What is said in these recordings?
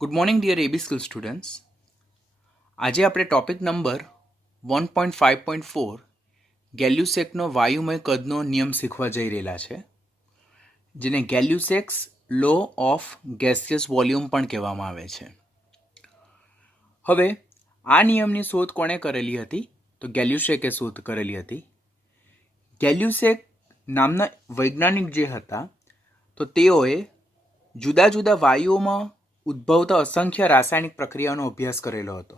Good morning dear એબી skill students. આજે આપણે topic number 1.5.4 ગેલ્યુસેકનો વાયુમય કદનો નિયમ શીખવા જઈ રહેલા છે, જેને ગેલ્યુસેક્સ લો ઓફ ગેસિયસ વોલ્યુમ પણ કહેવામાં આવે છે. હવે આ નિયમની શોધ કોણે કરેલી હતી? તો ગેલ્યુસેકે શોધ કરેલી હતી. ગેલ્યુસેક નામના વૈજ્ઞાનિક જે હતા, તો તેઓએ જુદા જુદા વાયુઓમાં ઉદ્ભવતા અસંખ્ય રાસાયણિક પ્રક્રિયાનો અભ્યાસ કરેલો હતો.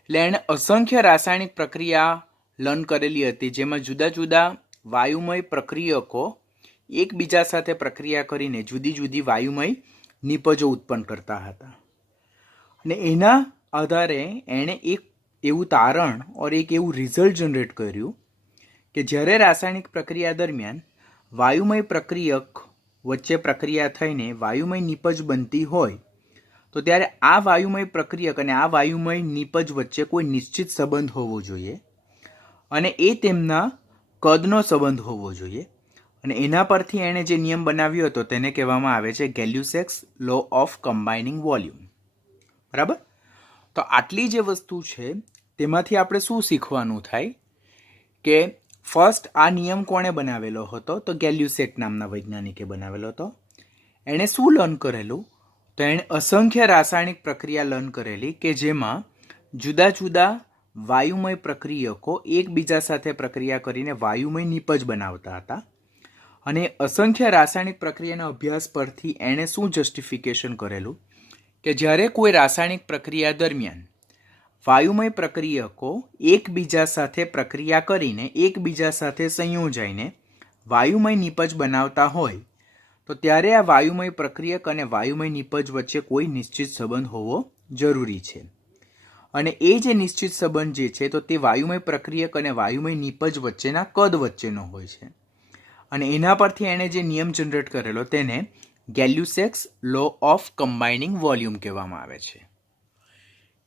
એટલે એણે અસંખ્ય રાસાયણિક પ્રક્રિયા લર્ન કરેલી હતી, જેમાં જુદા જુદા વાયુમય પ્રક્રિયકો એકબીજા સાથે પ્રક્રિયા કરીને જુદી જુદી વાયુમય નિપજો ઉત્પન્ન કરતા હતા. અને એના આધારે એણે એક એવું તારણ ઓર એક એવું રિઝલ્ટ જનરેટ કર્યું કે જ્યારે રાસાયણિક પ્રક્રિયા દરમિયાન વાયુમય પ્રક્રિયક વચ્ચે પ્રક્રિયા થઈને વાયુમય નિપજ બનતી હોય, તો ત્યારે આ વાયુમય પ્રક્રિયક અને આ વાયુમય નિપજ વચ્ચે કોઈ નિશ્ચિત સંબંધ હોવો જોઈએ, અને એ તેમના કદનો સંબંધ હોવો જોઈએ. અને એના પરથી એણે જે નિયમ બનાવ્યો હતો તેને કહેવામાં આવે છે ગેલ્યુસેક્સ લો ઓફ કમ્બાઇનિંગ વોલ્યુમ. બરાબર? તો આટલી જે વસ્તુ છે તેમાંથી આપણે શું શીખવાનું થાય કે ફર્સ્ટ આ નિયમ કોણે બનાવેલો હતો? તો ગેલ્યુસેક નામના વૈજ્ઞાનિકે બનાવેલો હતો. એણે શું લર્ન કરેલું? તો એણે અસંખ્ય રાસાયણિક પ્રક્રિયા લર્ન કરેલી કે જેમાં જુદા જુદા વાયુમય પ્રક્રિયકો એકબીજા સાથે પ્રક્રિયા કરીને વાયુમય નિપજ બનાવતા હતા. અને અસંખ્ય રાસાયણિક પ્રક્રિયાના અભ્યાસ પરથી એણે શું જસ્ટિફિકેશન કરેલું કે જ્યારે કોઈ રાસાયણિક પ્રક્રિયા દરમિયાન વાયુમય પ્રક્રિયકો એકબીજા સાથે પ્રક્રિયા કરીને એકબીજા સાથે સંયોજાઈને વાયુમય નિપજ બનાવતા હોય, તો ત્યારે આ વાયુમય પ્રક્રિયક અને વાયુમય નિપજ વચ્ચે કોઈ નિશ્ચિત સંબંધ હોવો જરૂરી છે. અને એ જે નિશ્ચિત સંબંધ જે છે તો તે વાયુમય પ્રક્રિયક અને વાયુમય નિપજ વચ્ચેના કદ વચ્ચેનો હોય છે. અને એના પરથી એણે જે નિયમ જનરેટ કરેલો તેને ગેલ્યુસેક્સ લો ઓફ કમ્બાઇનિંગ વોલ્યુમ કહેવામાં આવે છે.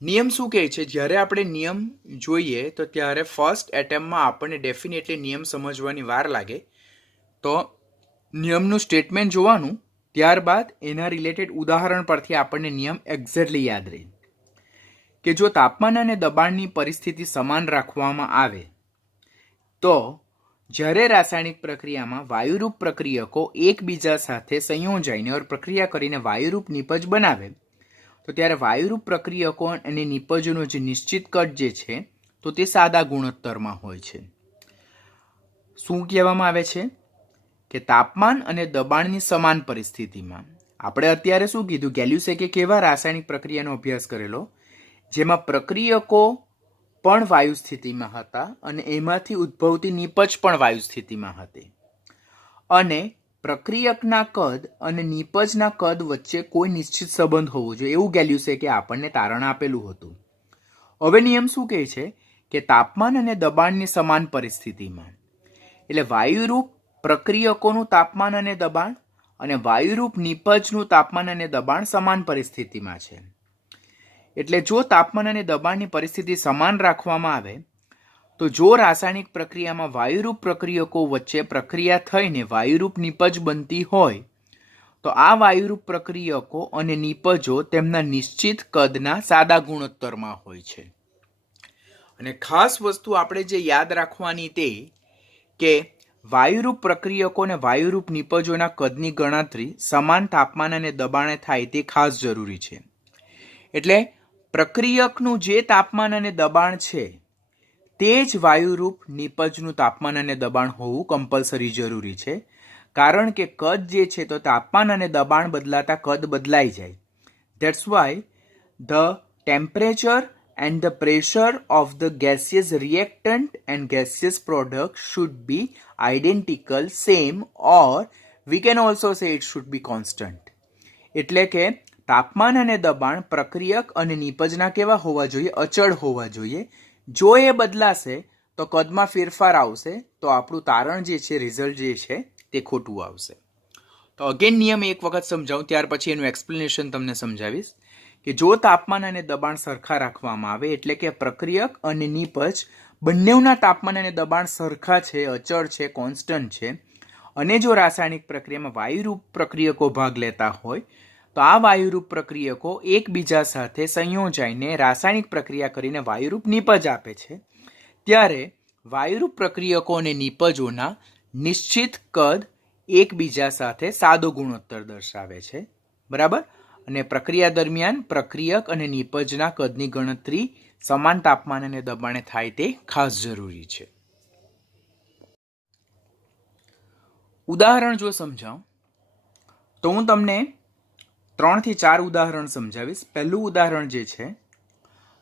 નિયમ શું કહે છે? જ્યારે આપણે નિયમ જોઈએ તો ત્યારે ફર્સ્ટ એટેમ્પમાં આપણને ડેફિનેટલી નિયમ સમજવાની વાર લાગે, તો નિયમનું સ્ટેટમેન્ટ જોવાનું, ત્યારબાદ એના રિલેટેડ ઉદાહરણ પરથી આપણને નિયમ એક્ઝેક્ટલી યાદ રહે કે જો તાપમાન અને દબાણની પરિસ્થિતિ સમાન રાખવામાં આવે તો જ્યારે રાસાયણિક પ્રક્રિયામાં વાયુરૂપ પ્રક્રિયકો એકબીજા સાથે સંયોજાઈને ઓર પ્રક્રિયા કરીને વાયુરૂપ નિપજ બનાવે, તો ત્યારે વાયુરૂપ પ્રક્રિયકો અને નિપજોનો જે નિશ્ચિત કદ જે છે તો તે સાદા ગુણોત્તરમાં હોય છે. શું કહેવામાં આવે છે કે તાપમાન અને દબાણની સમાન પરિસ્થિતિમાં, આપણે અત્યારે શું કીધું, ગેલ્યુસેકે કેવા રાસાયણિક પ્રક્રિયાનો અભ્યાસ કરેલો જેમાં પ્રક્રિયકો પણ વાયુ સ્થિતિમાં હતા અને એમાંથી ઉદ્ભવતી નિપજ પણ વાયુ સ્થિતિમાં હતી, અને પ્રક્રિયકના કદ અને નિપજના કદ વચ્ચે કોઈ નિશ્ચિત સંબંધ હોવો જોઈએ, એવું ગેલ્યુસેકે આપણને તારણ આપેલું હતું. હવે નિયમ શું કહે છે કે તાપમાન અને દબાણની સમાન પરિસ્થિતિમાં, એટલે વાયુરૂપ પ્રક્રિયકોનું તાપમાન અને દબાણ અને વાયુરૂપ નિપજનું તાપમાન અને દબાણ સમાન પરિસ્થિતિમાં છે. એટલે જો તાપમાન અને દબાણની પરિસ્થિતિ સમાન રાખવામાં આવે, તો જો રાસાયણિક પ્રક્રિયામાં વાયુરૂપ પ્રક્રિયકો વચ્ચે પ્રક્રિયા થઈને વાયુરૂપ નિપજ બનતી હોય, તો આ વાયુરૂપ પ્રક્રિયકો અને નિપજો તેમના નિશ્ચિત કદના સાદા ગુણોત્તરમાં હોય છે. અને ખાસ વસ્તુ આપણે જે યાદ રાખવાની તે કે વાયુરૂપ પ્રક્રિયકો અને વાયુરૂપ નિપજોના કદની ગણતરી સમાન તાપમાન અને દબાણે થાય તે ખાસ જરૂરી છે. એટલે પ્રક્રિયકનું જે તાપમાન અને દબાણ છે તે જ વાયુરૂપ નિપજનું તાપમાન અને દબાણ હોવું કમ્પલસરી જરૂરી છે, કારણ કે કદ જે છે તો તાપમાન અને દબાણ બદલાતા કદ બદલાઈ જાય. That's why the temperature and the pressure of the gaseous reactant and gaseous product should be identical, same, or we can also say it should be constant. એટલે કે તાપમાન અને દબાણ પ્રક્રિયક અને નિપજના કેવા હોવા જોઈએ? અચળ હોવા જોઈએ. જો એ બદલાશે તો કદમાં ફેરફાર આવશે, તો આપણું તારણ જે છે, રિઝલ્ટ જે છે તે ખોટું આવશે. તો અગેન નિયમ એક વખત સમજાવું, ત્યાર પછી એનું એક્સપ્લેનેશન તમને સમજાવીશ કે જો તાપમાન અને દબાણ સરખા રાખવામાં આવે, એટલે કે પ્રક્રિયક અને નિપજ બંનેના તાપમાન અને દબાણ સરખા છે, અચળ છે, કોન્સ્ટન્ટ છે, અને જો રાસાયણિક પ્રક્રિયામાં વાયુરૂપ પ્રક્રિયકો ભાગ લેતા હોય, તો આ વાયુરૂપ પ્રક્રિયકો એકબીજા સાથે સંયોજાઈને રાસાયણિક પ્રક્રિયા કરીને વાયુરૂપ નિપજ આપે છે. ત્યારે વાયુરૂપ પ્રક્રિયકો અને નિપજોના નિશ્ચિત કદ એકબીજા સાથે સાદો ગુણોત્તર દર્શાવે છે. બરાબર. અને પ્રક્રિયા દરમિયાન પ્રક્રિયક અને નિપજના કદની ગણતરી સમાન તાપમાન અને દબાણે થાય તે ખાસ જરૂરી છે. ઉદાહરણ જો સમજાવું તો હું તમને 3 થી 4 ઉદાહરણ સમજાવીશ. પહેલું ઉદાહરણ જે છે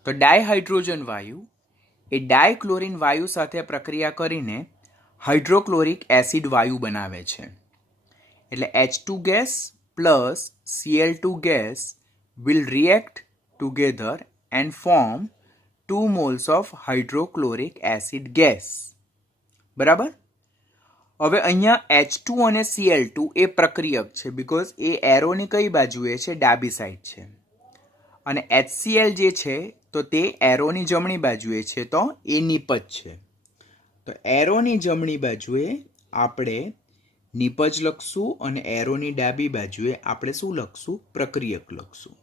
તો ડાયહાઇડ્રોજન વાયુ એ ડાયક્લોરિન વાયુ સાથે પ્રક્રિયા કરીને હાઇડ્રોક્લોરિક એસિડ વાયુ બનાવે છે. એટલે H2 gas plus Cl2 gas will react together and form 2 moles of hydrochloric acid gas. બરાબર. હવે અહીંયા H2 અને Cl2 એ પ્રક્રિયક છે બીકોઝ એ એરોની કઈ બાજુએ છે? ડાબી સાઈડ છે. અને HCl જે છે તો તે એરોની જમણી બાજુએ છે તો એ નિપજ છે. તો એરોની જમણી બાજુએ આપણે નિપજ લખશું અને એરોની ડાબી બાજુએ આપણે શું લખશું? પ્રક્રિયક લખશું.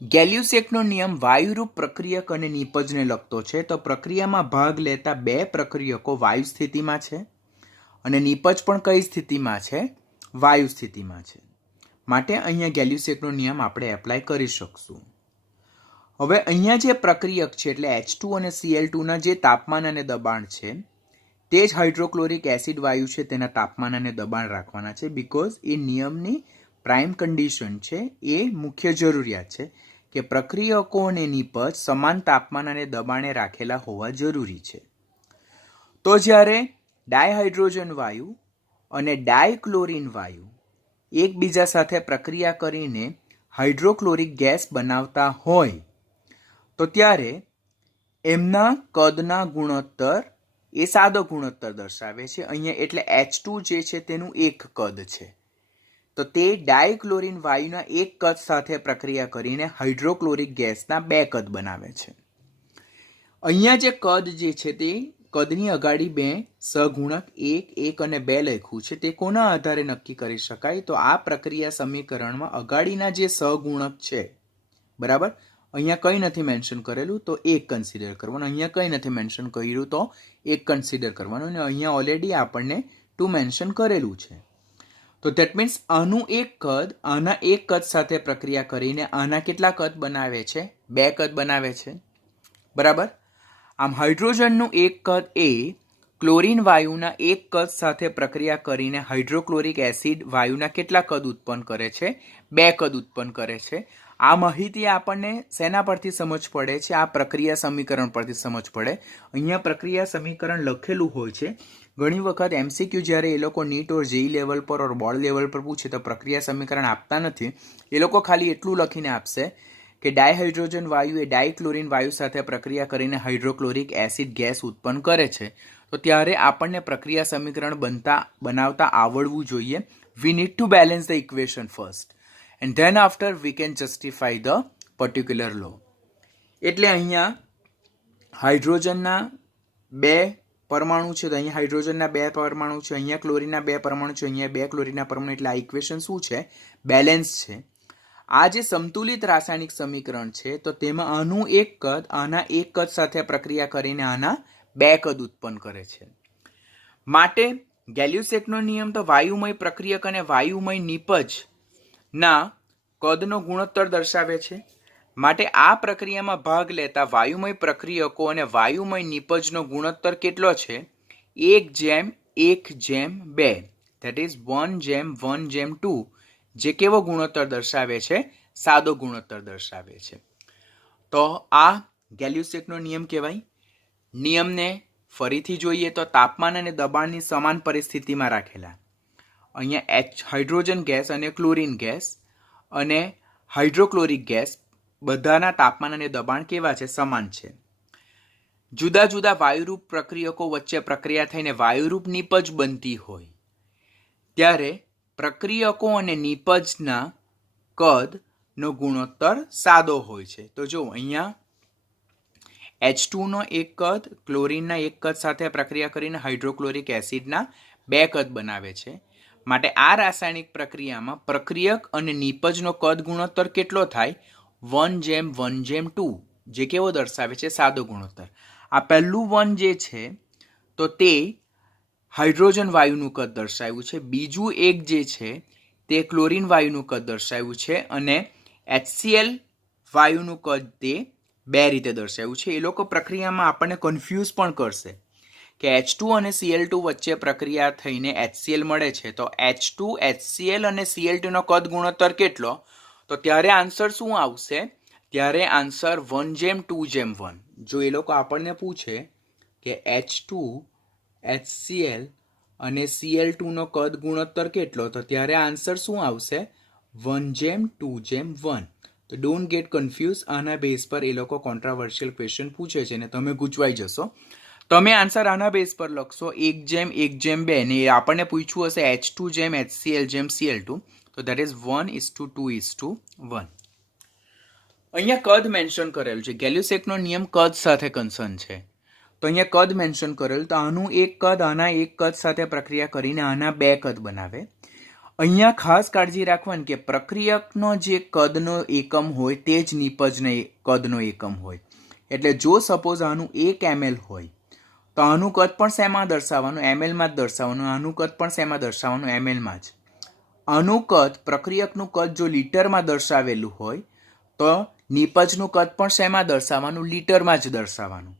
ગેલ્યુસેકનો નિયમ વાયુરૂપ પ્રક્રિયક અને નિપજને લગતો છે. તો પ્રક્રિયામાં ભાગ લેતા બે પ્રક્રિયકો વાયુ સ્થિતિમાં છે અને નિપજ પણ કઈ સ્થિતિમાં છે? વાયુ સ્થિતિમાં છે. માટે અહીંયા ગેલ્યુસેકનો નિયમ આપણે એપ્લાય કરી શકશું. હવે અહીંયા જે પ્રક્રિયક છે એટલે H2 અને Cl2ના જે તાપમાન અને દબાણ છે તે જ હાઇડ્રોક્લોરિક એસિડ વાયુ છે તેના તાપમાન અને દબાણ રાખવાના છે બીકોઝ એ નિયમની પ્રાઇમ કન્ડિશન છે. એ મુખ્ય જરૂરિયાત છે કે પ્રક્રિયકો અને નિપજ સમાન તાપમાન અને દબાણે રાખેલા હોવા જરૂરી છે. તો જ્યારે ડાયહાઇડ્રોજન વાયુ અને ડાયક્લોરિન વાયુ એકબીજા સાથે પ્રક્રિયા કરીને હાઇડ્રોક્લોરિક ગેસ બનાવતા હોય તો ત્યારે એમના કદના ગુણોત્તર એ સાદો ગુણોત્તર દર્શાવે છે. અહીંયા એટલે H2 જે છે તેનું એક કદ છે તો તે ડાયક્લોરિન વાયુના એક કદ સાથે પ્રક્રિયા કરીને હાઇડ્રોક્લોરિક ગેસના બે કદ બનાવે છે. અહીંયા જે કદ જે છે તે કદની અગાડી બે સહગુણક 1, 1 અને 2 લખ્યું છે તે કોના આધારે નક્કી કરી શકાય? તો આ પ્રક્રિયા સમીકરણમાં અગાડીના જે સહગુણક છે બરાબર, અહીંયા કંઈ નથી મેન્શન કરેલું તો 1 કન્સિડર કરવાનું, અહીંયા કંઈ નથી મેન્શન કર્યું તો 1 કન્સિડર કરવાનું અને અહીંયા ઓલરેડી આપણને 2 મેન્શન કરેલું છે. તો ધેટ મીન્સ આનું એક કદ આના એક કદ સાથે પ્રક્રિયા કરીને આના કેટલા કદ બનાવે છે? 2 કદ બનાવે છે. બરાબર. આમ હાઇડ્રોજનનું એક કદ એ ક્લોરીન વાયુના એક કદ સાથે પ્રક્રિયા કરીને હાઇડ્રોક્લોરિક એસિડ વાયુના કેટલા કદ ઉત્પન્ન કરે છે? 2 કદ ઉત્પન્ન કરે છે. આ માહિતી આપણને શેના પરથી સમજ પડે છે? આ પ્રક્રિયા સમીકરણ પરથી સમજ પડે. અહીંયા પ્રક્રિયા સમીકરણ લખેલું હોય છે. ઘણી વખત MCQ જ્યારે એ લોકો નીટ ઓર જેઈ લેવલ પર ઓર બોર્ડ લેવલ પર પૂછે તો પ્રક્રિયા સમીકરણ આપતા નથી. એ લોકો ખાલી એટલું લખીને આપશે કે ડાયહાઇડ્રોજન વાયુ એ ડાયક્લોરિન વાયુ સાથે પ્રક્રિયા કરીને હાઇડ્રોક્લોરિક એસિડ ગેસ ઉત્પન્ન કરે છે. તો ત્યારે આપણને પ્રક્રિયા સમીકરણ બનાવતા આવડવું જોઈએ. We need to balance the equation first and then after we can justify the particular law. એટલે અહીંયા હાઇડ્રોજનના 2 પરમાણુ છે તો અહીંયા હાઇડ્રોજનના 2 પરમાણુ છે, અહીંયા ક્લોરીનના 2 પરમાણુ છે, અહીંયા 2 ક્લોરીનના પરમાણુ. એટલે આ ઇક્વેશન શું છે? બેલેન્સ છે. આ જે સંતુલિત રાસાયણિક સમીકરણ છે તો તેમાં આનું એક કદ આના એક કદ સાથે પ્રક્રિયા કરીને આના 2 કદ ઉત્પન્ન કરે છે. માટે ગેલ્યુસેકનો નિયમ તો વાયુમય પ્રક્રિયક અને વાયુમય નિપજના કદનો ગુણોત્તર દર્શાવે છે. માટે આ પ્રક્રિયામાં ભાગ લેતા વાયુમય પ્રક્રિયકો અને વાયુમય નિપજનો ગુણોત્તર કેટલો છે? 1:1:2. That is 1:1:2. જે કેવો ગુણોત્તર દર્શાવે છે? સાદો ગુણોત્તર દર્શાવે છે. તો આ ગેલ્યુસેકનો નિયમ કહેવાય. નિયમને ફરીથી જોઈએ તો તાપમાન અને દબાણની સમાન પરિસ્થિતિમાં રાખેલા. અહીંયા હાઇડ્રોજન ગેસ અને ક્લોરીન ગેસ અને હાઇડ્રોક્લોરિક ગેસ બધાના તાપમાન અને દબાણ કેવા છે? સમાન છે. જુદા જુદા વાયુરૂપ પ્રક્રિયકો વચ્ચે પ્રક્રિયા થઈને વાયુરૂપ નિપજ બનતી હોય ત્યારે પ્રક્રિયકો અને નિપજના કદનો ગુણોત્તર સાદો હોય છે. તો જો અહીંયા H2નો એક કદ ક્લોરીનના એક કદ સાથે પ્રક્રિયા કરીને હાઇડ્રોક્લોરિક એસિડના 2 કદ બનાવે છે. માટે આ રાસાયણિક પ્રક્રિયામાં પ્રક્રિયક અને નિપજનો કદ ગુણોત્તર કેટલો થાય? 1:1:2, જે કેવો દર્શાવે છે? સાદો ગુણોત્તર. આ પહેલું 1 જે છે તો તે હાઇડ્રોજન વાયુનું કદ દર્શાવ્યું છે. બીજું એક જે છે તે ક્લોરીન વાયુનું કદ દર્શાવ્યું છે અને HCl વાયુનું કદ તે બે રીતે દર્શાવ્યું છે. એ લોકો પ્રક્રિયામાં આપણને કન્ફ્યુઝ પણ કરશે કે H2 અને Cl2 વચ્ચે પ્રક્રિયા થઈને HCl મળે છે, તો H2, HCl અને Cl2 નો કદ ગુણોત્તર કેટલો? તો ત્યારે આન્સર શું આવશે? ત્યારે આન્સર 1:2:1. જો એ લોકો આપણને પૂછે કે H2, HCl અને Cl2 નો કદ ગુણોત્તર કેટલો, તો ત્યારે આન્સર શું આવશે? 1:2:1. તો ડોન્ટ ગેટ કન્ફ્યુઝ. આના બેઝ પર એ લોકો કોન્ટ્રાવર્શિયલ ક્વેશ્ચન પૂછે છે ને તમે ગૂંચવાઈ જશો. તમે આન્સર આના બેઝ પર લખશો 1:1:2 ને આપણને પૂછ્યું હશે H2:HCl Cl2, તો દેટ ઇઝ 1:2:1. અહીંયા કદ મેન્શન કરેલ છે. ગેલ્યુસેકનો નિયમ કદ સાથે કન્સર્ન છે, તો અહીંયા કદ મેન્શન કરેલ. તો આનું એક કદ આના એક કદ સાથે પ્રક્રિયા કરીને આના બે કદ બનાવે. અહીંયા ખાસ કાળજી રાખવાની કે પ્રક્રિયકનો જે કદનો એકમ હોય તે જ નિપજનો કદનો એકમ હોય. એટલે જો સપોઝ આનું 1 ml હોય તો આનું કદ પણ શેમાં દર્શાવવાનું? mlમાં જ દર્શાવવાનું. આનું કદ પણ શેમાં દર્શાવવાનું? mlમાં જ. આનું કદ, પ્રક્રિયકનું કદ જો લીટરમાં દર્શાવેલું હોય તો નિપજનું કદ પણ શેમાં દર્શાવવાનું? લીટરમાં જ દર્શાવવાનું.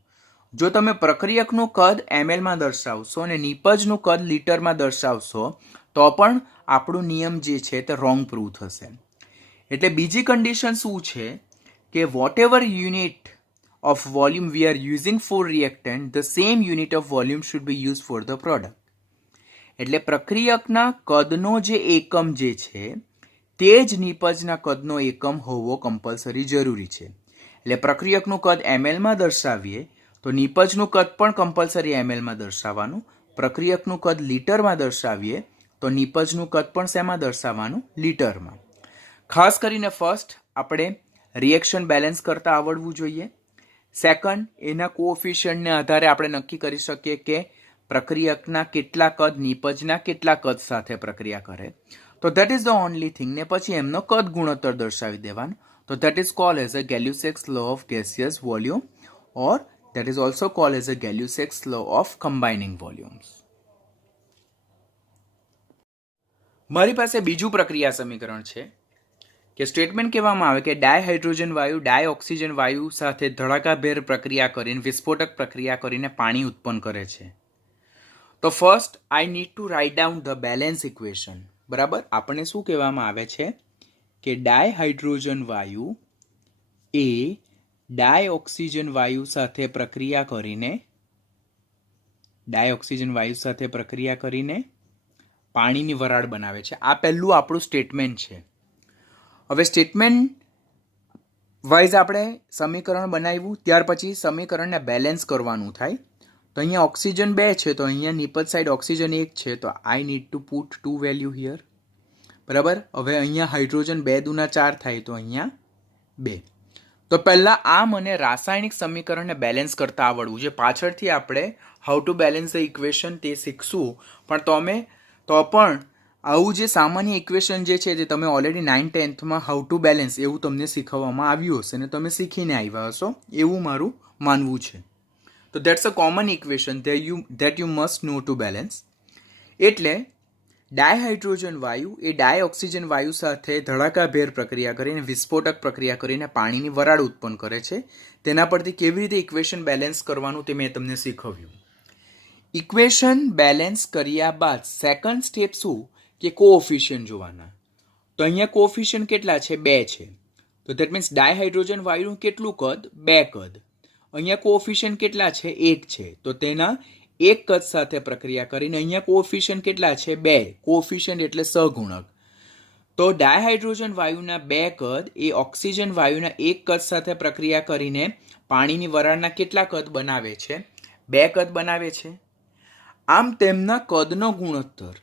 જો તમે પ્રક્રિયકનું કદ mlમાં દર્શાવશો અને નિપજનું કદ લીટરમાં દર્શાવશો તો પણ આપણું નિયમ જે છે તે રોંગ પ્રૂવ થશે. એટલે બીજી કન્ડિશન શું છે કે whatever unit of volume we are using for reactant, the same unit of volume should be used for the product. એટલે પ્રક્રિયકના કદનો જે એકમ જે છે તે જ નિપજના કદનો એકમ હોવો કમ્પલસરી જરૂરી છે. એટલે પ્રક્રિયકનું કદ ml માં દર્શાવીએ તો નિપજનું કદ પણ કમ્પલસરી ml માં દર્શાવવાનું. પ્રક્રિયકનું કદ લીટરમાં દર્શાવીએ તો નિપજનું કદ પણ શેમાં દર્શાવવાનું? લીટરમાં. ખાસ કરીને ફર્સ્ટ આપણે રિએક્શન બેલેન્સ કરતા આવડવું જોઈએ. સેકન્ડ, એના કોએફિશિયન્ટને આધારે આપણે નક્કી કરી શકીએ કે પ્રક્રિયકના કેટલા કદ નિપજના કેટલા કદ સાથે પ્રક્રિયા કરે. તો that is the only thing. ને પછી એમનો કદ ગુણોત્તર દર્શાવી દેવાનો. તો that is called as a Gay Lussac's law of gaseous volume or that is also called as a Gay Lussac's law of combining volumes. મારી પાસે બીજું પ્રક્રિયા સમીકરણ છે કે સ્ટેટમેન્ટ કહેવામાં આવે કે ડાયહાઇડ્રોજન વાયુ ડાયઓક્સિજન વાયુ સાથે ધડાકાભેર પ્રક્રિયા કરીને વિસ્ફોટક પ્રક્રિયા કરીને પાણી ઉત્પન્ન કરે છે. તો first I need to write down the balance equation. બરાબર, આપણને શું કહેવામાં આવે છે કે ડાયહાઇડ્રોજન વાયુ એ ડાયઓક્સિજન વાયુ સાથે પ્રક્રિયા કરીને પાણીની વરાળ બનાવે છે. આ પહેલું આપણું સ્ટેટમેન્ટ છે. હવે સ્ટેટમેન્ટ વાઇઝ આપણે સમીકરણ બનાવ્યું, ત્યાર પછી સમીકરણને બેલેન્સ કરવાનું થાય. તો અહીંયા ઓક્સિજન 2 છે તો અહીંયા નિપજ સાઈડ ઓક્સિજન 1 છે, તો I need to put 2 value here. બરાબર. હવે અહીંયા હાઇડ્રોજન 2 દુના 4 થાય તો અહીંયા 2. તો પહેલાં આ મને રાસાયણિક સમીકરણને બેલેન્સ કરતા આવડવું છે. પાછળથી આપણે how to balance the equation તે શીખશું, પણ પણ આવું જે સામાન્ય ઇક્વેશન જે છે તે તમે ઓલરેડી 9th-10thમાં હાઉ ટુ બેલેન્સ એવું તમને શીખવવામાં આવ્યું હશે ને તમે શીખીને આવ્યા હશો એવું મારું માનવું છે. તો that's a common equation that you must know to balance. એટલે ડાયહાઇડ્રોજન વાયુ એ ડાયઓક્સિજન વાયુ સાથે ધડાકાભેર પ્રક્રિયા કરીને વિસ્ફોટક પ્રક્રિયા કરીને પાણીની વરાળ ઉત્પન્ન કરે છે. તેના પરથી કેવી રીતે ઇક્વેશન બેલેન્સ કરવાનું તે મેં તમને શીખવ્યું. ઇક્વેશન બેલેન્સ કર્યા બાદ સેકન્ડ સ્ટેપ શું કે કોએફિશિયન્ટ જોવાના. તો અહીંયા કોએફિશિયન્ટ કેટલા છે? 2 છે. તો ધેટ મીન્સ ડાયહાઇડ્રોજન વાયુનું કેટલું કદ? 2 કદ. અહીંયા કોએફિશિયન્ટ કેટલા છે? 1 છે. તો તેના એક કદ સાથે પ્રક્રિયા કરીને અહીંયા કોએફિશિયન્ટ કેટલા છે? 2. કોએફિશિયન્ટ એટલે સહગુણક. તો ડાયહાઇડ્રોજન વાયુના 2 કદ એ ઓક્સિજન વાયુના 1 કદ સાથે પ્રક્રિયા કરીને પાણીની વરાળના કેટલા કદ બનાવે છે? 2 કદ બનાવે છે. આમ તેમના કદનો ગુણોત્તર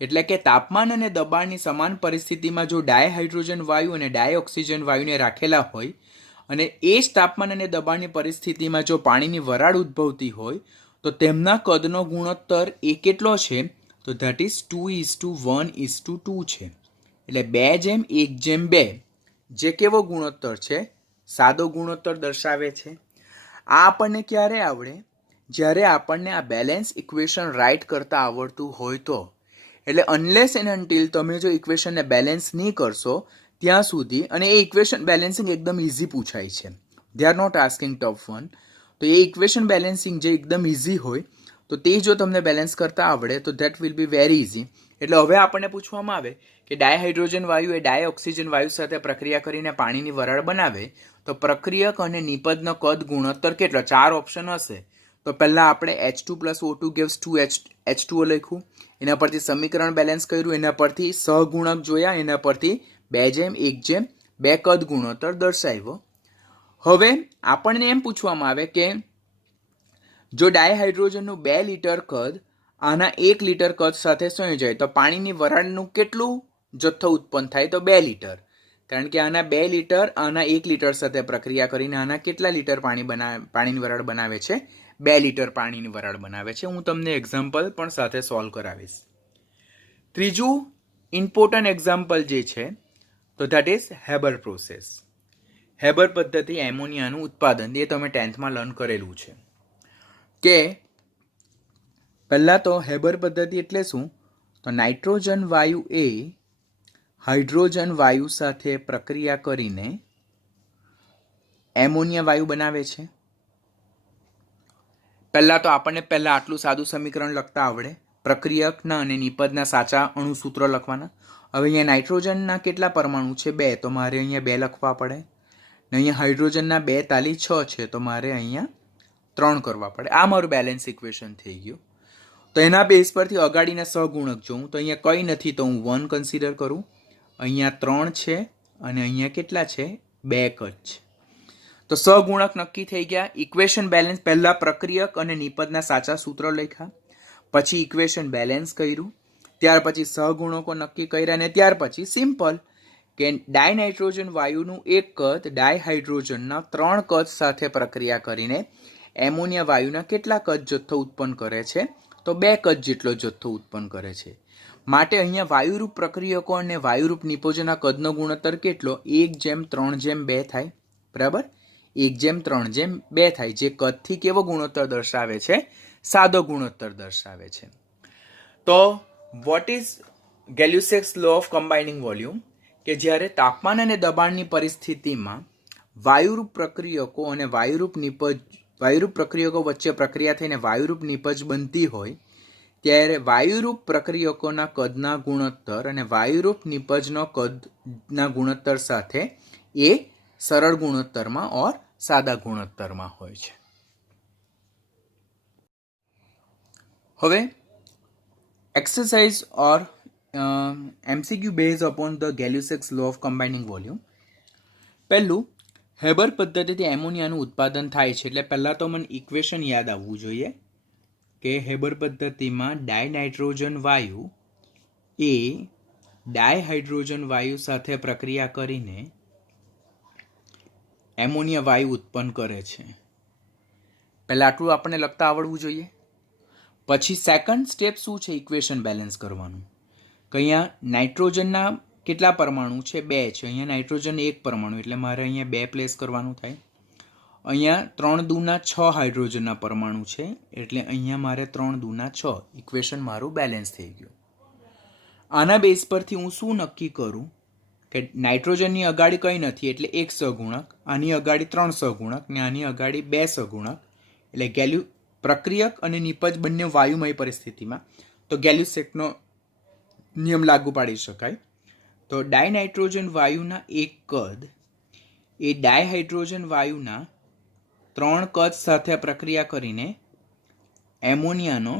એટલે કે તાપમાન અને દબાણની સમાન પરિસ્થિતિમાં જો ડાયહાઇડ્રોજન વાયુ અને ડાયઓક્સિજન વાયુને રાખેલા હોય અને એ જ તાપમાન અને દબાણની પરિસ્થિતિમાં જો પાણીની વરાળ ઉદ્ભવતી હોય તો તેમના કદનો ગુણોત્તર એ કેટલો છે? તો ધેટ ઇઝ 2:1:2 છે. એટલે 2:1:2 જે કેવો ગુણોત્તર છે? સાદો ગુણોત્તર દર્શાવે છે. આ આપણને ક્યારે આવડે? જ્યારે આપણને આ બેલેન્સ ઇક્વેશન રાઇટ કરતા આવડતું હોય તો. એટલે અનલેસ એન્ડ અનટિલ તમે જો ઇક્વેશનને બેલેન્સ નહીં કરશો ત્યાં સુધી, અને એ ઇક્વેશન બેલેન્સિંગ એકદમ ઇઝી પૂછાય છે, they are not asking tough one. તો એ ઇક્વેશન બેલેન્સિંગ જે એકદમ ઇઝી હોય તો તે જો તમને બેલેન્સ કરતા આવડે તો that will be very easy. એટલે હવે આપણને પૂછવામાં આવે કે ડાયહાઇડ્રોજન વાયુ એ ડાયઓક્સિજન વાયુ સાથે પ્રક્રિયા કરીને પાણીની વરાળ બનાવે તો પ્રક્રિયક અને નિપજનો કદ ગુણોત્તર કેટલો? 4 ઓપ્શન હશે. તો પહેલાં આપણે H2+O2 gives 2H2O લખ્યું, એના પરથી સમીકરણ બેલેન્સ કર્યું, એના પરથી સહગુણક જોયા, એના પરથી 2:1:2 કદ ગુણોત્તર દર્શાવ્યો. હવે આપણને એમ પૂછવામાં આવે કે જો ડાયહાઇડ્રોજનનું 2 લિટર કદ આના 1 લિટર કદ સાથે સંયોજાય તો પાણીની વરાળનું કેટલું જથ્થો ઉત્પન્ન થાય? તો 2 લિટર. કારણ કે આના 2 લિટર આના 1 લિટર સાથે પ્રક્રિયા કરીને આના કેટલા લિટર પાણીની વરાળ બનાવે છે? 2 લિટર પાણીની વરાળ બનાવે છે. હું તમને એક્ઝામ્પલ પણ સાથે સોલ્વ કરાવીશ. ત્રીજું ઇમ્પોર્ટન્ટ એક્ઝામ્પલ જે છે તો that is Haber process. Haber પદ્ધતિ એમોનિયાનું ઉત્પાદન, એ તમે 10thમાં લર્ન કરેલું છે કે પહેલાં તો હેબર પદ્ધતિ એટલે શું? તો નાઇટ્રોજન વાયુ એ હાઇડ્રોજન વાયુ સાથે પ્રક્રિયા કરીને એમોનિયા વાયુ બનાવે છે. પહેલાં તો આપણને આટલું સાદું સમીકરણ લખતા આવડે, પ્રક્રિયકના અને નિપજના સાચા અણુસૂત્ર લખવાના. હવે અહીંયા નાઇટ્રોજનના કેટલા પરમાણુ છે? 2, તો મારે અહીંયા 2 લખવા પડે. ને અહીંયા હાઇડ્રોજનના 2 તાલી 6 છે, તો મારે અહીંયા 3 કરવા પડે. આ મારું બેલેન્સ ઇક્વેશન થઈ ગયું. તો એના બેઝ પરથી અગાડીના સહગુણક જોઉં તો અહીંયા કંઈ નથી તો હું 1 કન્સિડર કરું, અહીંયા 3 છે અને અહીંયા કેટલા છે? 2 જ છે. તો સહગુણક નક્કી થઈ ગયા. ઇક્વેશન બેલેન્સ, પહેલા પ્રક્રિયક અને નિપજના સાચા સૂત્ર લખ્યા, પછી ઇક્વેશન બેલેન્સ કર્યું, ત્યાર પછી સહગુણકો નક્કી કર્યા, અને ત્યાર પછી સિમ્પલ કે ડાયનાઇટ્રોજન વાયુનું એક કદ ડાયહાઇડ્રોજનના 3 કદ સાથે પ્રક્રિયા કરીને એમોનિયા વાયુના કેટલા કદ જથ્થો ઉત્પન્ન કરે છે? તો 2 કદ જેટલો જથ્થો ઉત્પન્ન કરે છે. માટે અહીંયા વાયુરૂપ પ્રક્રિયકો અને વાયુરૂપ નિપજોના કદનો ગુણોત્તર કેટલો? 1:3:2 થાય. બરાબર, 1:3:2 થાય, જે કદથી કેવો ગુણોત્તર દર્શાવે છે? સાદો ગુણોત્તર દર્શાવે છે. તો what is Gay Lussac's law of combining volume? કે જ્યારે તાપમાન અને દબાણની પરિસ્થિતિમાં વાયુરૂપ પ્રક્રિયકો અને વાયુરૂપ પ્રક્રિયકો વચ્ચે પ્રક્રિયા થઈને વાયુરૂપ નિપજ બનતી હોય ત્યારે વાયુરૂપ પ્રક્રિયકોના કદના ગુણોત્તર અને વાયુરૂપ નિપજનો કદના ગુણોત્તર સાથે એ સરળ ગુણોત્તરમાં ઓર સાદા ગુણોત્તરમાં હોય છે. હવે exercise or MCQ base upon the Gay Lussac's law of combining volume. પહેલું, હેબર પદ્ધતિથી એમોનિયાનું ઉત્પાદન થાય છે. એટલે પહેલાં તો મને ઇક્વેશન યાદ આવવું જોઈએ કે હેબર પદ્ધતિમાં ડાયનાઇટ્રોજન વાયુ એ ડાયહાઇડ્રોજન વાયુ સાથે પ્રક્રિયા કરીને એમોનિયા વાયુ ઉત્પન્ન કરે છે. પહેલાં આટલું આપણને લખતા આવડવું જોઈએ. પછી સેકન્ડ સ્ટેપ શું છે? ઇક્વેશન બેલેન્સ કરવાનું. કે અહીંયા નાઇટ્રોજનના કેટલા પરમાણુ છે? 2 છે. અહીંયા નાઇટ્રોજન 1 પરમાણુ, એટલે મારે અહીંયા 2 પ્લેસ કરવાનું થાય. અહીંયા 3×2 6 હાઇડ્રોજનના પરમાણુ છે, એટલે અહીંયા મારે 3×2 6. ઇક્વેશન મારું બેલેન્સ થઈ ગયું. આના બેઝ પરથી હું શું નક્કી કરું કે નાઇટ્રોજનની અગાડી કંઈ નથી એટલે 1 સહગુણક, આની અગાડી 3 સહગુણક ને આની અગાડી 2 સહગુણક. એટલે પ્રક્રિયક અને નિપજ બંને વાયુમય પરિસ્થિતિમાં તો ગેલ્યુસેકનો નિયમ લાગુ પાડી શકાય. તો ડાયનાઇટ્રોજન વાયુના એક કદ એ ડાયહાઇડ્રોજન વાયુના 3 કદ સાથે પ્રક્રિયા કરીને એમોનિયાનો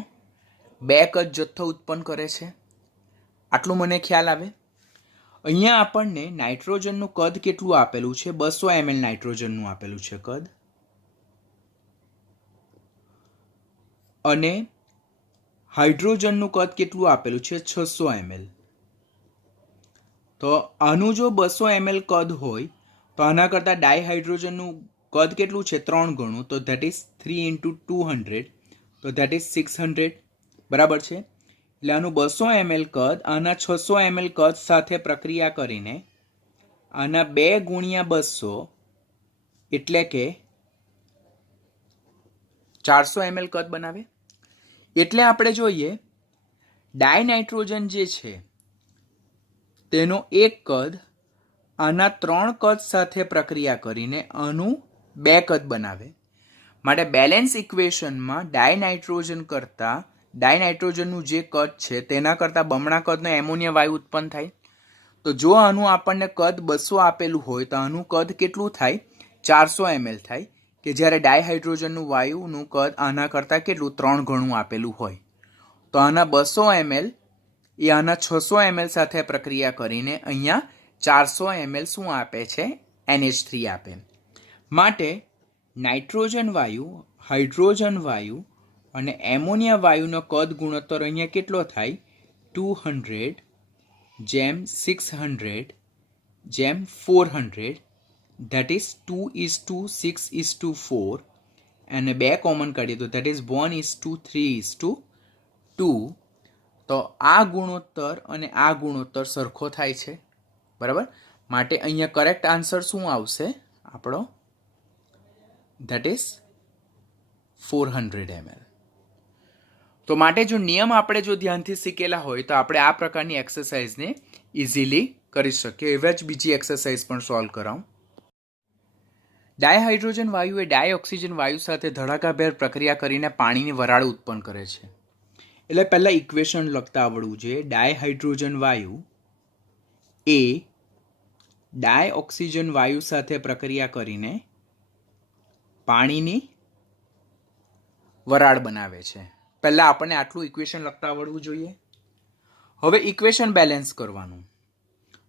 2 કદ જથ્થો ઉત્પન્ન કરે છે. આટલું મને ખ્યાલ આવે. અહીંયા આપણને નાઇટ્રોજનનું કદ કેટલું આપેલું છે? 200 ml નાઇટ્રોજનનું આપેલું છે કદ, અને હાઇડ્રોજનનું કદ કેટલું આપેલું છે? 600 ml. તો આનું જો 200 ml કદ હોય તો આના કરતાં ડાયહાઇડ્રોજનનું કદ કેટલું છે? 3 ગણું. તો ધેટ ઇઝ 3 × 200, તો ધેટ ઇઝ 600. બરાબર છે. એટલે આનું 200 ml કદ આના 600 ml કદ સાથે પ્રક્રિયા કરીને આના 2 ગુણ્યા 200 એટલે કે 400 ml કદ બનાવે. એટલે આપણે જોઈએ ડાયનાઇટ્રોજન જે છે તેનો એક કદ આના 3 કદ સાથે પ્રક્રિયા કરીને આનું 2 કદ બનાવે. માટે બેલેન્સ ઇક્વેશનમાં ડાયનાઇટ્રોજનનું જે કદ છે તેના કરતાં બમણા કદનો એમોનિયા વાયુ ઉત્પન્ન થાય. તો જો આનું આપણને કદ 200 આપેલું હોય તો આનું કદ કેટલું થાય? 400 ml થાય, કે જ્યારે ડાયહાઇડ્રોજનનું વાયુનું કદ આના કરતાં કેટલું 3 ગણું આપેલું હોય. તો આના 200 ml એ આના 600 ml સાથે પ્રક્રિયા કરીને અહીંયા 400 ml શું આપે છે? NH3 આપે. માટે નાઇટ્રોજન વાયુ, હાઇડ્રોજન વાયુ અને એમોનિયા વાયુનો કદ ગુણોત્તર અહીંયા કેટલો થાય? 200:600:400, that is 2:6:4, અને 2 કોમન કાઢીએ તો that is 1:3:2. તો આ ગુણોત્તર અને આ ગુણોત્તર સરખો થાય છે, બરાબર. માટે અહીંયા કરેક્ટ આન્સર શું આવશે આપણો? that is 400 ml. તો માટે જો નિયમ આપણે જો ધ્યાનથી શીખેલા હોય તો આપણે આ પ્રકારની એક્સરસાઇઝને ઇઝીલી કરી શકીએ. એવા જ બીજી એક્સરસાઇઝ પણ સોલ્વ કરાવું. ડાયહાઇડ્રોજન વાયુ એ ડાયઓક્સિજન વાયુ સાથે ધડાકાભેર પ્રક્રિયા કરીને પાણીની વરાળ ઉત્પન્ન કરે છે. એટલે પહેલાં ઇક્વેશન લખતા આવડવું જોઈએ. ડાયહાઇડ્રોજન વાયુ એ ડાયઓક્સિજન વાયુ સાથે પ્રક્રિયા કરીને પાણીની વરાળ બનાવે છે. પહેલાં આપણને આટલું ઇક્વેશન લખતા આવડવું જોઈએ. હવે ઇક્વેશન બેલેન્સ કરવાનું.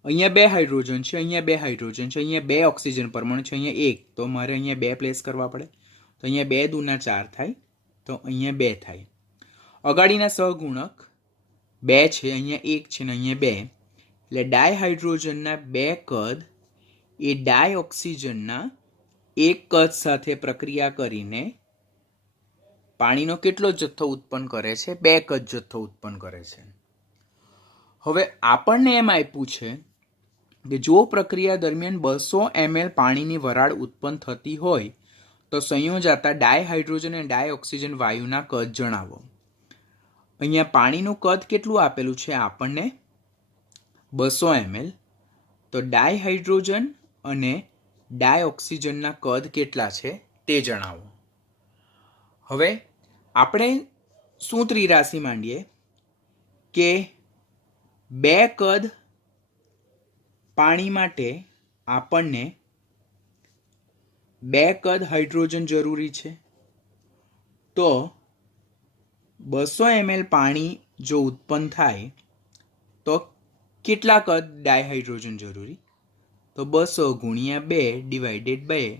અહીંયા 2 હાઇડ્રોજન છે, અહીંયા 2 હાઇડ્રોજન છે, અહીંયા 2 ઓક્સિજન પરમાણુ છે, અહીંયા 1. તો મારે અહીંયા 2 પ્લેસ કરવા પડે. તો અહીંયા 2 દૂના 4 થાય, તો અહીંયા 2 થાય. અગાડીના સહગુણક 2 છે, અહીંયા 1 છે ને અહીંયા 2. એટલે ડાયહાઇડ્રોજનના 2 કદ એ ડાયઓક્સિજનના 1 કદ સાથે પ્રક્રિયા કરીને પાણીનો કેટલો જથ્થો ઉત્પન્ન કરે છે? 2 કદ જથ્થો ઉત્પન્ન કરે છે. હવે આપણને એમ આપ્યું છે કે જો પ્રક્રિયા દરમિયાન 200 ml પાણીની વરાળ ઉત્પન્ન થતી હોય તો સંયોજાતા ડાયહાઇડ્રોજન અને ડાયઓક્સિજન વાયુના કદ જણાવો. અહીંયા પાણીનું કદ કેટલું આપેલું છે આપણને? 200 ml. તો ડાયહાઇડ્રોજન અને ડાયઓક્સિજનના કદ કેટલા છે તે જણાવો. હવે આપણે સૂત્રી રાશિ માંડીએ કે 2 કદ પાણી માટે આપણને 2 કદ હાઇડ્રોજન જરૂરી છે. તો 200 ml પાણી જો ઉત્પન્ન થાય તો કેટલા કદ ડાયહાઇડ્રોજન જરૂરી? તો 200 ગુણ્યા 2 ડિવાઇડેડ બાય,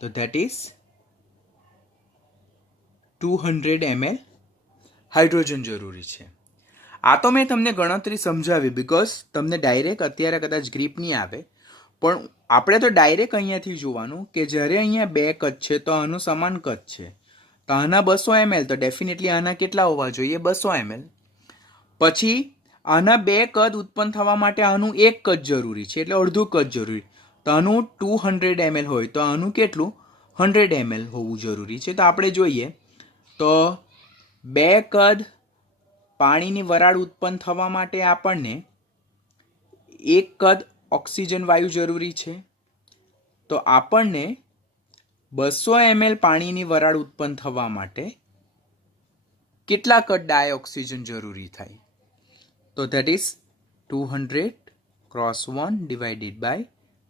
તો ધેટ ઇઝ 200 ml હાઇડ્રોજન જરૂરી છે. આ તો મેં તમને ગણતરી સમજાવી બિકોઝ તમને ડાયરેક્ટ અત્યારે કદાચ ગ્રીપ નહીં આવે, પણ આપણે તો ડાયરેક્ટ અહીંયાથી જોવાનું કે જ્યારે અહીંયા 2 કદ છે તો આનું સમાન કદ છે. તો આના 200 ml તો ડેફિનેટલી આના કેટલા હોવા જોઈએ? 200 ml. પછી આના 2 કદ ઉત્પન્ન થવા માટે આનું 1 કદ જરૂરી છે, એટલે અડધું કદ જરૂરી. તો આનું 200 ml હોય તો આનું કેટલું? 100 ml હોવું જરૂરી છે. તો આપણે જોઈએ તો 2 કદ પાણીની વરાળ ઉત્પન્ન થવા માટે આપણને 1 કદ ઓક્સિજન વાયુ જરૂરી છે. તો આપણને 200 ml પાણીની વરાળ ઉત્પન્ન થવા માટે કેટલા કદ ડાયઓક્સિજન જરૂરી થાય? તો that is 200 cross 1 divided by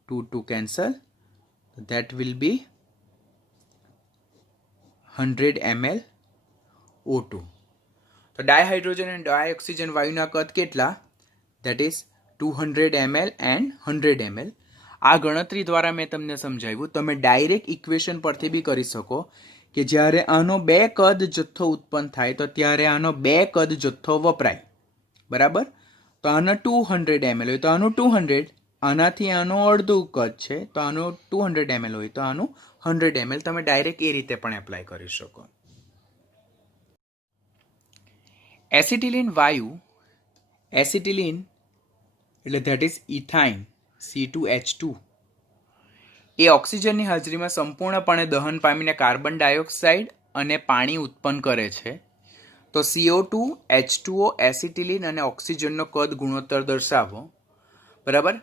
2 cancel. That will be 100 ml O2. તો ડાયહાઇડ્રોજન અને ડાયઓક્સિજન વાયુના કદ કેટલા? That is 200 ml and 100 ml. આ ગણતરી દ્વારા મેં તમને સમજાવ્યું. તમે ડાયરેક્ટ ઇક્વેશન પરથી બી કરી શકો કે જ્યારે આનો 2 કદ જથ્થો ઉત્પન્ન થાય તો ત્યારે આનો 2 કદ જથ્થો વપરાય, બરાબર. તો આનો 200 ml હોય તો આનું 200, આનાથી આનું અડધું કદ છે તો આનું 200 ml હોય તો આનું 100 ml. તમે ડાયરેક્ટ એ રીતે પણ એપ્લાય કરી શકો. એસિટિલિન વાયુ, એસિટિલિન એટલે ધેટ ઇઝ ઇથાઇન C2H2 એ ઓક્સિજનની હાજરીમાં સંપૂર્ણપણે દહન પામીને કાર્બન ડાયોક્સાઇડ અને પાણી ઉત્પન્ન કરે છે. તો CO2, H2O, એસિટિલિન અને ઓક્સિજનનો કદ ગુણોત્તર દર્શાવો. બરાબર.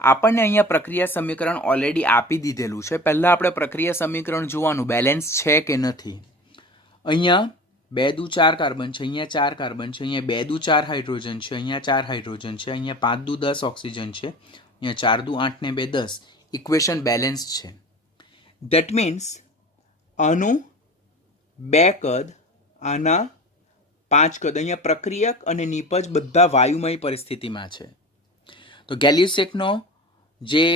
આપણને અહીંયા પ્રક્રિયા સમીકરણ ઓલરેડી આપી દીધેલું છે. પહેલાં આપણે પ્રક્રિયા સમીકરણ જોવાનું બેલેન્સ છે કે નથી. અહીંયા 2 દુ 4 કાર્બન છે, અહીંયા 4 કાર્બન છે, અહીંયા 2 દુ 4 હાઇડ્રોજન છે, અહીંયા 4 હાઇડ્રોજન છે, અહીંયા 5 દુ 10 ઓક્સિજન છે, અહીંયા 4 દુ 8 ને 2 10. ઇક્વેશન બેલેન્સ છે. ધેટ મીન્સ આનું 2 કદ, આના 5 કદ. અહીંયા પ્રક્રિયક અને નિપજ બધા વાયુમય પરિસ્થિતિમાં છે. તો ગેલ્યુસેકનો જે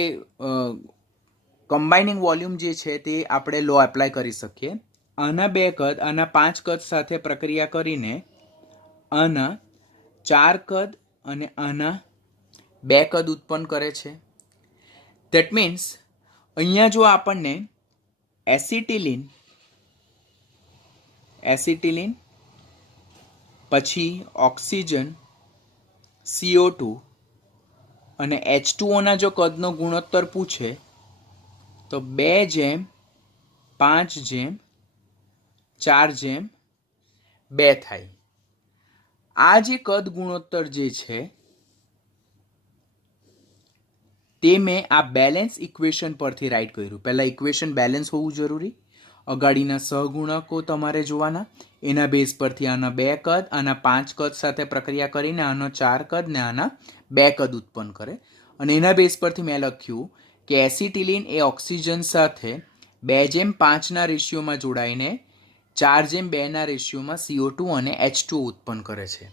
કમ્બાઇનિંગ વોલ્યુમ જે છે તે આપણે લો એપ્લાય કરી શકીએ. આના 2 કદ, આના 5 કદ સાથે પ્રક્રિયા કરીને આના 4 કદ અને આના 2 કદ ઉત્પન્ન કરે છે. ધેટ મીન્સ અહીંયા જો આપણને એસિટિલિન પછી ઓક્સિજન CO2 અને H2Oના જો કદનો ગુણોત્તર પૂછે તો 2:5:4:2 થાય. આ જે કદ ગુણોત્તર જે છે તે મેં આ બેલેન્સ ઇક્વેશન પરથી રાઇટ કર્યું. પહેલાં ઇક્વેશન બેલેન્સ હોવું જરૂરી. અગાડીના સહગુણકો તમારે જોવાના. એના બેઝ પરથી આના 2 કદ, આના 5 કદ સાથે પ્રક્રિયા કરીને આનો 4 કદ ને આના 2 કદ ઉત્પન્ન કરે. અને એના બેઝ પરથી મેં લખ્યું કે એસિટિલિન એ ઓક્સિજન સાથે 2:5ના રેશિયોમાં જોડાઈને 4:2ના રેશિયોમાં CO2 અને H2O ઉત્પન્ન કરે છે.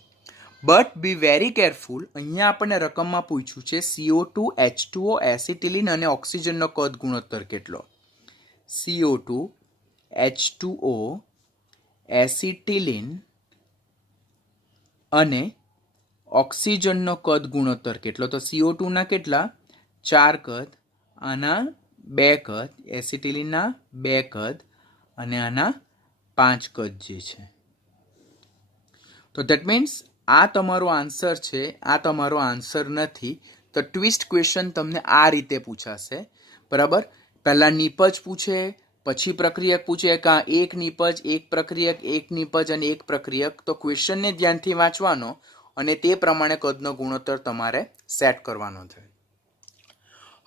But be very careful. અહીંયા આપણને રકમમાં પૂછ્યું છે CO2, H2O, એસિટિલિન અને ઓક્સિજનનો કદ ગુણોત્તર કેટલો. CO2, H2O, એસિટિલિન અને ઓક્સિજનનો કદ ગુણોત્તર કેટલો. તો CO2ના કેટલા? 4 કદ, આના 2 કદ, એસિટિલિનના 2 કદ અને આના 5 કદ જે છે. તો ધેટ મીન્સ આ તમારો આન્સર છે, આ તમારો આન્સર નથી. તો ટ્વિસ્ટ ક્વેશ્ચન તમને આ રીતે પૂછાશે. બરાબર. પહેલાં નિપજ પૂછે, પછી પ્રક્રિયક પૂછે, કાં એક નિપજ, એક પ્રક્રિયક, એક નિપજ અને એક પ્રક્રિયક. તો ક્વેશ્ચનને ધ્યાનથી વાંચવાનો અને તે પ્રમાણે કદનો ગુણોત્તર તમારે સેટ કરવાનો છે.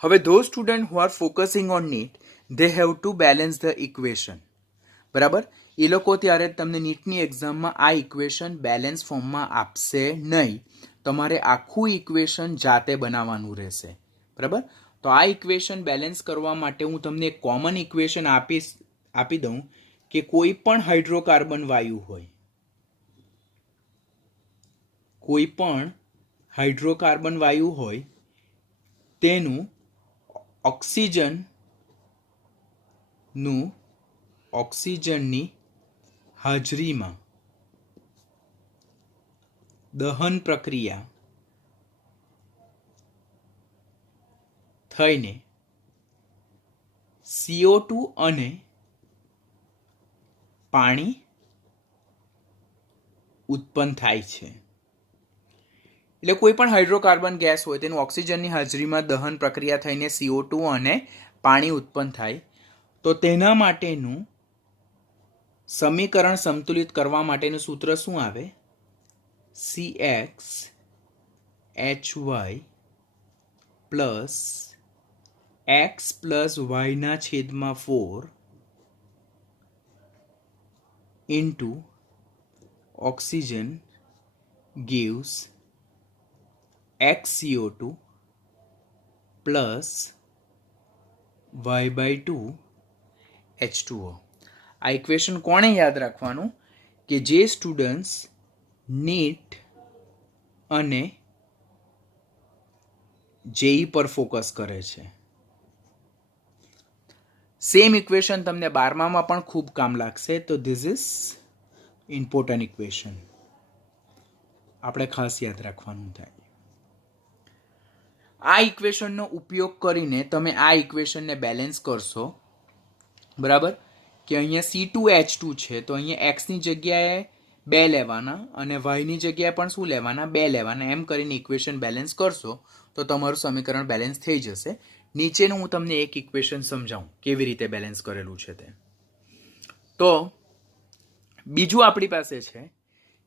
હવે those student who are focusing on NEET, they have to balance the equation. બરાબર. એ લોકો ત્યારે તમને નીટની એક્ઝામમાં આ ઇક્વેશન બેલેન્સ ફોર્મમાં આપશે નહીં. તમારે આખું ઇક્વેશન જાતે બનાવવાનું રહેશે. બરાબર. તો આ ઇક્વેશન બેલેન્સ કરવા માટે હું તમને એક કોમન ઇક્વેશન આપી દઉં કે કોઈ પણ હાઇડ્રોકાર્બન વાયુ હોય, કોઈ પણ હાઇડ્રોકાર્બન વાયુ હોય તેનું ઓક્સિજનની હાજરીમાં દહન પ્રક્રિયા થઈને CO2 અને પાણી ઉત્પન્ન થાય છે. એટલે કોઈ પણ હાઇડ્રોકાર્બન ગેસ હોય તેનું ઓક્સિજનની હાજરીમાં દહન પ્રક્રિયા થઈને CO2 અને પાણી ઉત્પન્ન થાય. તો તેના માટેનું સમીકરણ સંતુલિત કરવા માટેનું સૂત્ર શું આવે? CxHy પ્લસ x પ્લસ વાયના છેદમાં 4 into oxygen gives xCO2 plus y/2 H2O. આ ઇક્વેશન કોણે યાદ રાખવાનું? કે જે સ્ટુડન્ટ્સ નીટ અને જેઈ પર ફોકસ કરે છે. સેમ ઇક્વેશન તમને 12મામાં પણ ખૂબ કામ લાગશે. તો ધીસ ઇઝ ઇમ્પોર્ટન્ટ ઇક્વેશન, આપણે ખાસ યાદ રાખવાનું થાય. આ ઇક્વેશનનો ઉપયોગ કરીને તમે આ ઇક્વેશનને બેલેન્સ કરશો. બરાબર. કે અહીંયા C2H2 છે તો અહીંયા એક્સની જગ્યાએ 2 લેવાના અને વાયની જગ્યાએ પણ શું લેવાના? 2 લેવાના. એમ કરીને ઇક્વેશન બેલેન્સ કરશો તો તમારું સમીકરણ બેલેન્સ થઈ જશે. નીચેનું હું તમને એક ઇક્વેશન સમજાવું કેવી રીતે બેલેન્સ કરેલું છે તે. તો બીજું આપણી પાસે છે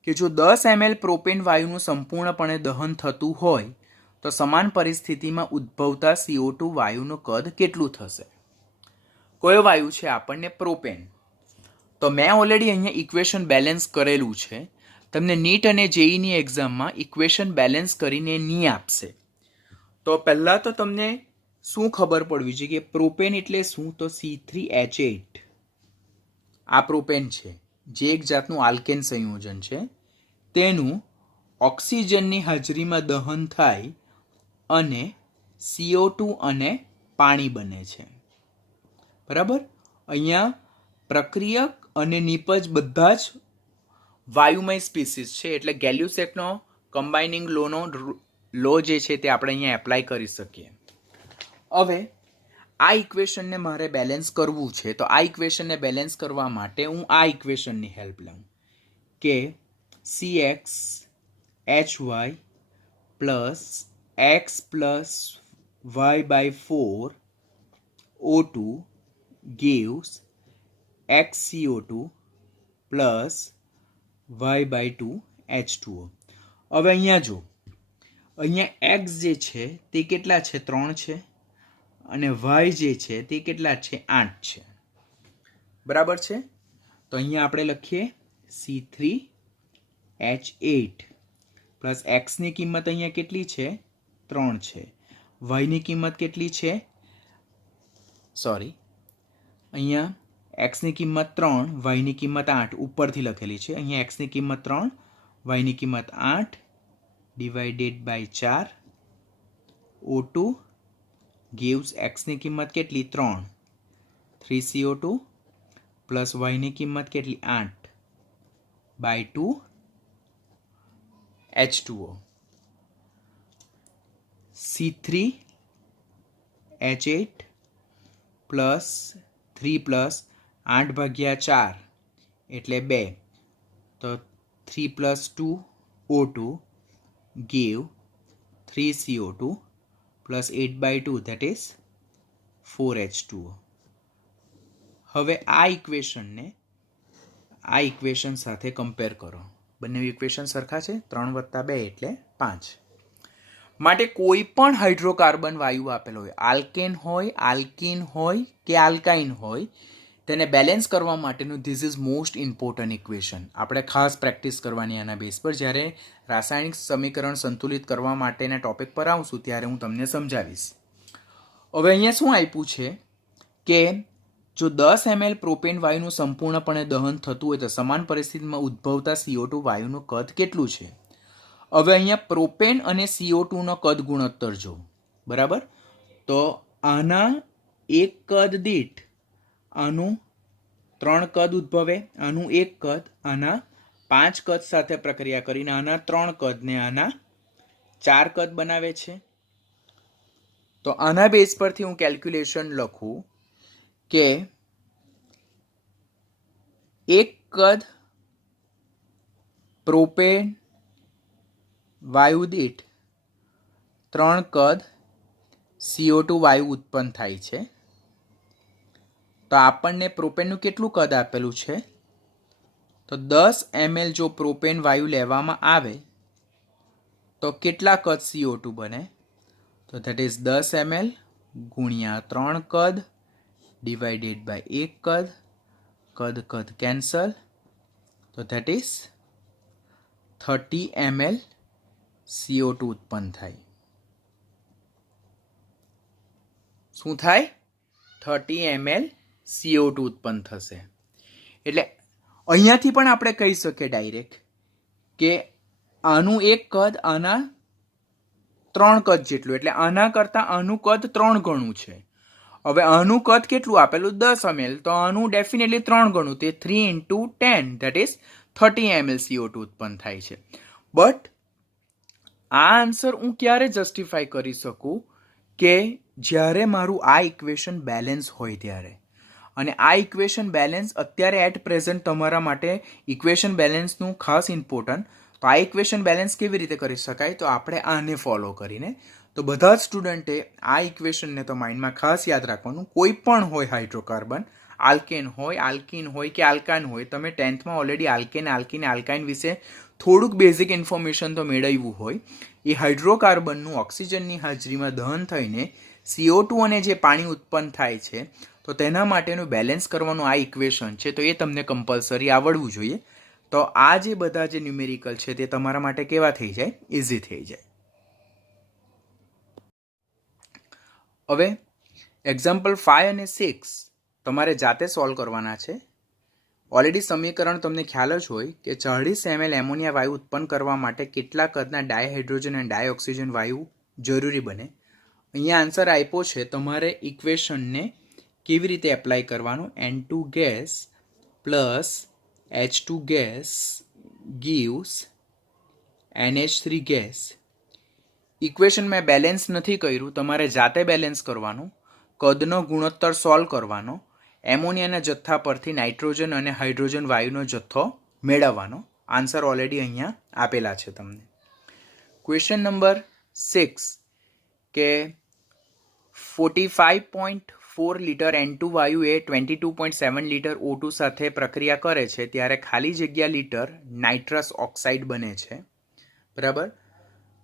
કે જો 10 ml પ્રોપેન વાયુનું સંપૂર્ણપણે દહન થતું હોય તો સમાન પરિસ્થિતિમાં ઉદ્ભવતા CO2 વાયુનું કદ કેટલું થશે? કયો વાયુ છે? આપણને પ્રોપેન. તો મેં ઓલરેડી અહીંયા ઇક્વેશન બેલેન્સ કરેલું છે. તમને નીટ અને જેઈની એક્ઝામમાં ઇક્વેશન બેલેન્સ કરીને નહીં આપશે. તો પહેલાં તો તમને શું ખબર પડવી જોઈએ કે પ્રોપેન એટલે શું? તો C3H8 આ પ્રોપેન છે, જે એક જાતનું આલ્કેન સંયોજન છે. તેનું ઓક્સિજનની હાજરીમાં દહન થાય અને CO2 અને પાણી બને છે. બરાબર? અહીંયા પ્રક્રિયક અને નિપજ બધા જ વાયુમય સ્પીસીસ છે, એટલે ગેલ્યુસેકનો કમ્બાઇનિંગ લો જે છે તે આપણે અહીંયા એપ્લાય કરી શકીએ. હવે આ ઇક્વેશનને મારે બેલેન્સ કરવું છે, તો આ ઇક્વેશનને બેલેન્સ કરવા માટે હું આ ઇક્વેશનની હેલ્પ લઉં કે CxHy plus x plus y/4 O2 gives xCO2 plus y/2 H2O. હવે અહીંયા જો, અહીંયા x જે છે તે કેટલા છે? 3 છે. અને y જે છે તે કેટલા છે? 8 છે. બરાબર છે? તો અહીંયા આપણે લખીએ C3H8 પ્લસ એક્સની કિંમત અહીંયા કેટલી છે? 3 છે. વાયની કિંમત કેટલી છે? અહીંયા એક્સની કિંમત 3, વાયની કિંમત 8 ઉપરથી લખેલી છે. અહીંયા એક્સની કિંમત 3, વાયની કિંમત 8 ડિવાઇડેડ બાય 4 O2 gives એક્સની કિંમત કેટલી? 3 3CO2 પ્લસ વાયની કિંમત કેટલી? 8 by 2 H2O. C3H8 plus 3 plus 8 ભાગ્યા 4 એટલે 2, તો 3 plus 2 O2 give 3CO2 plus 8/2 that is 4H2O. હવે આ ઇક્વેશનને આ ઇક્વેશન સાથે કમ્પેર કરો. બંને ઇક્વેશન સરખા છે. 3 + 2 એટલે 5. માટે કોઈ પણ હાઇડ્રોકાર્બન વાયુ આપેલો હોય, આલ્કેન હોય, આલ્કીન હોય કે આલ્કાઇન હોય, તેને બેલેન્સ કરવા માટેનું this is most important equation. આપણે ખાસ પ્રેક્ટિસ કરવાની આના બેઝ પર. જ્યારે રાસાયણિક સમીકરણ સંતુલિત કરવા માટેના ટોપિક પર આવશું ત્યારે હું તમને સમજાવીશ. હવે અહીંયા શું આપ્યું છે કે જો 10 ml પ્રોપેન વાયુનું સંપૂર્ણપણે દહન થતું હોય તો સમાન પરિસ્થિતિમાં ઉદ્ભવતા CO2 વાયુનું કદ કેટલું છે? હવે અહીંયા પ્રોપેન અને CO2 નો કદ ગુણોત્તર જો. બરાબર? તો આના એક કદ દીઠ આનું 3 કદ ઉદ્ભવે, આનું 1 કદ, આના 5 કદ સાથે પ્રક્રિયા કરીને આના 3 કદ ને આના 4 કદ બનાવે છે. તો આના બેઝ પરથી હું કેલ્ક્યુલેશન લખું કે 1 કદ પ્રોપેન વાયુ દીઠ 3 કદ CO2 વાયુ ઉત્પન્ન થાય છે. તો આપણને પ્રોપેનનું કેટલું કદ આપેલું છે? તો 10 ml જો પ્રોપેન વાયુ લેવામાં આવે તો કેટલા કદ CO2 બને? તો ધેટ ઇઝ 10 ml ગુણ્યા 3 કદ ડિવાઇડેડ બાય 1 કદ, કદ કેન્સલ, તો ધેટ ઇઝ 30 ml CO2 ઉત્પન્ન થાય. શું થાય? 30 ml CO2 ઉત્પન્ન થશે. એટલે અહીંયાથી પણ આપણે કહી શકીએ ડાયરેક્ટ કે આનું 1 કદ આના 3 કદ જેટલું, એટલે આના કરતાં આનું કદ 3 ગણું છે. હવે આનું કદ કેટલું આપેલું? 10 ml, તો આનું ડેફિનેટલી 3 ગણું, તે 3 × 10 ધેટ ઇઝ 30 ml CO2 ઉત્પન્ન થાય છે. બટ આ આન્સર હું ક્યારે જસ્ટિફાઈ કરી શકું? કે જ્યારે મારું આ ઇક્વેશન બેલેન્સ હોય ત્યારે. અને આ ઇક્વેશન બેલેન્સ અત્યારે એટ પ્રેઝન્ટ તમારા માટે ઇક્વેશન બેલેન્સનું ખાસ ઇમ્પોર્ટન્ટ. તો આ ઇક્વેશન બેલેન્સ કેવી રીતે કરી શકાય? તો આપણે આને ફોલો કરીને, તો બધા જ સ્ટુડન્ટે આ ઇક્વેશનને તો માઇન્ડમાં ખાસ યાદ રાખવાનું. કોઈ પણ હોય હાઇડ્રોકાર્બન, આલ્કેન હોય, આલ્કીન હોય કે આલ્કાઇન હોય, તમે 10thમાં ઓલરેડી આલ્કેન, આલ્કીન, આલ્કાઇન વિશે થોડુંક બેઝિક ઇન્ફોર્મેશન તો મેળવ્યું હોય. એ હાઇડ્રોકાર્બનનું ઓક્સિજનની હાજરીમાં દહન થઈને CO2 અને જે પાણી ઉત્પન્ન થાય છે, તો તેના માટેનું બેલેન્સ કરવાનું આ ઇક્વેશન છે, તો એ તમને કમ્પલસરી આવડવું જોઈએ. તો આ જે બધા જે ન્યુમેરિકલ છે તે તમારા માટે કેવા થઈ જાય? ઇઝી થઈ જાય. હવે એક્ઝામ્પલ 5 અને 6 તમારે જાતે સોલ્વ કરવાના છે. ઓલરેડી સમીકરણ તમને ખ્યાલ જ હોય કે 40 ml એમોનિયા વાયુ ઉત્પન્ન કરવા માટે કેટલા કદના ડાયહાઇડ્રોજન અને ડાયઓક્સિજન વાયુ જરૂરી બને? અહીંયા આન્સર આપ્યો છે. તમારે ઇક્વેશનને કેવી રીતે એપ્લાય કરવાનું? N2 gas plus H2 gas gives NH3 gas. Equation મેં બેલેન્સ નથી કર્યું, તમારે જાતે બેલેન્સ કરવાનું. કદનો ગુણોત્તર સોલ્વ કરવાનો. એમોનિયાના જથ્થા પરથી નાઇટ્રોજન અને હાઇડ્રોજન વાયુનો જથ્થો મેળવવાનો. આન્સર ઓલરેડી અહીંયા આપેલા છે તમને. ક્વેશ્ચન નંબર 6 કે 45.4 લીટર N2 વાયુ એ 22.7 લીટર O2 સાથે પ્રક્રિયા કરે છે ત્યારે ખાલી જગ્યા લીટર નાઇટ્રસ ઓક્સાઇડ બને છે. બરાબર?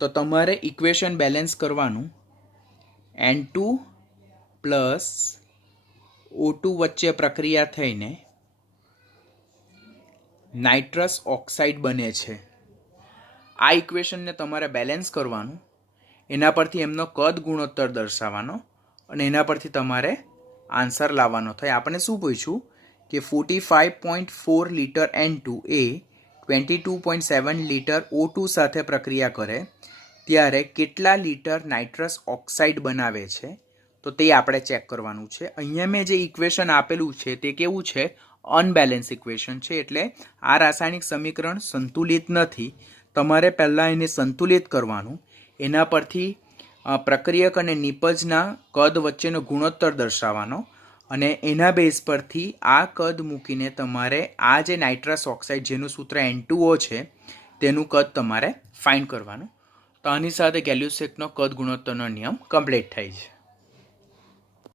તો તમારે ઇક્વેશન બેલેન્સ કરવાનું. N2 પ્લસ O2 વચ્ચે પ્રક્રિયા થઈને નાઇટ્રસ ઓક્સાઇડ બને છે. આ ઇક્વેશનને તમારે બેલેન્સ કરવાનું. એના પરથી એમનો કદ ગુણોત્તર દર્શાવવાનો અને એના પરથી તમારે આન્સર લાવવાનો થાય. આપણે શું પૂછ્યું કે 45.4 લીટર N2 એ 22.7 લીટર O2 સાથે પ્રક્રિયા કરે ત્યારે કેટલા લીટર નાઇટ્રસ ઓક્સાઇડ બનાવે છે? તો તે આપણે ચેક કરવાનું છે. અહીંયા મેં જે ઇક્વેશન આપેલું છે તે કેવું છે? અનબેલેન્સ ઇક્વેશન છે. એટલે આ રાસાયણિક સમીકરણ સંતુલિત નથી. તમારે પહેલાં એને સંતુલિત કરવાનું. એના પરથી પ્રક્રિયક અને નિપજના કદ વચ્ચેનો ગુણોત્તર દર્શાવવાનો અને એના બેઝ પરથી આ કદ મૂકીને તમારે આ જે નાઇટ્રસ ઓક્સાઇડ જેનું સૂત્ર N2O છે તેનું કદ તમારે ફાઇન્ડ કરવાનું. તો આની સાથે ગેલ્યુસેકનો કદ ગુણોત્તરનો નિયમ કમ્પ્લીટ થાય છે.